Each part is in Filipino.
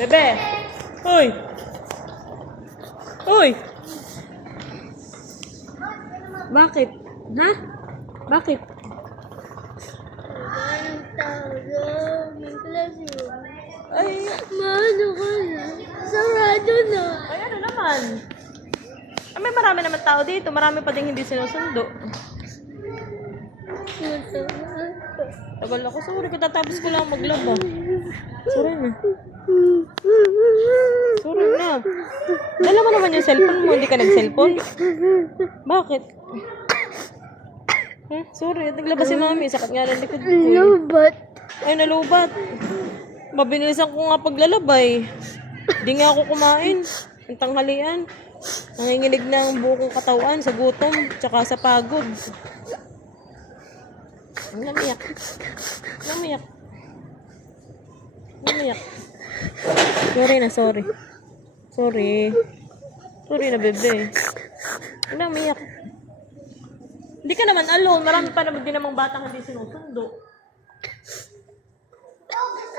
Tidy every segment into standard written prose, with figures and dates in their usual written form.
Bebe! Hoy! Hoy! Bakit? Ha? Bakit? Anong tao? May classroom. Ay, Maano ka na? Sarado na. ay ano naman? Ay, may marami naman tao dito. Marami pa din hindi sinusundo. Tagal ako. Sorry, katatapos ko lang maglaba. Sorry na. Sorry na. Dala mo naman yung cellphone mo. Hindi ka nag-cellphone? Bakit? Sorry, naglaba si mami. Sakit nga ng likod ko. Lubat. Ay, nalubat. Mabilisan ko nga paglalabay. Di nga ako kumain. Ang tanghalian. Nanginginig na ang buo kong katawan sa gutom, tsaka sa pagod. Ang namiyak. Namiyak. Namiyak. Sorry na, sorry. Sorry. Sorry na, bebe. Ang namiyak. Hindi ka naman alone. Marami pa naman din namang batang hindi sinusundo.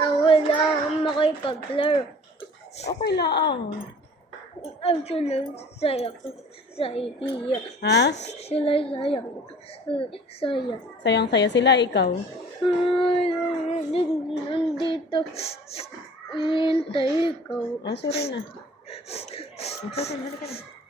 Wala akong makipaglaro. Okay lang. Actually, sayang sa iya. Ha? Sila sayang. Sayang. Sayang-saya sila, ikaw. Nandito. Hintay ko. Sorry na. Sorry, halika na.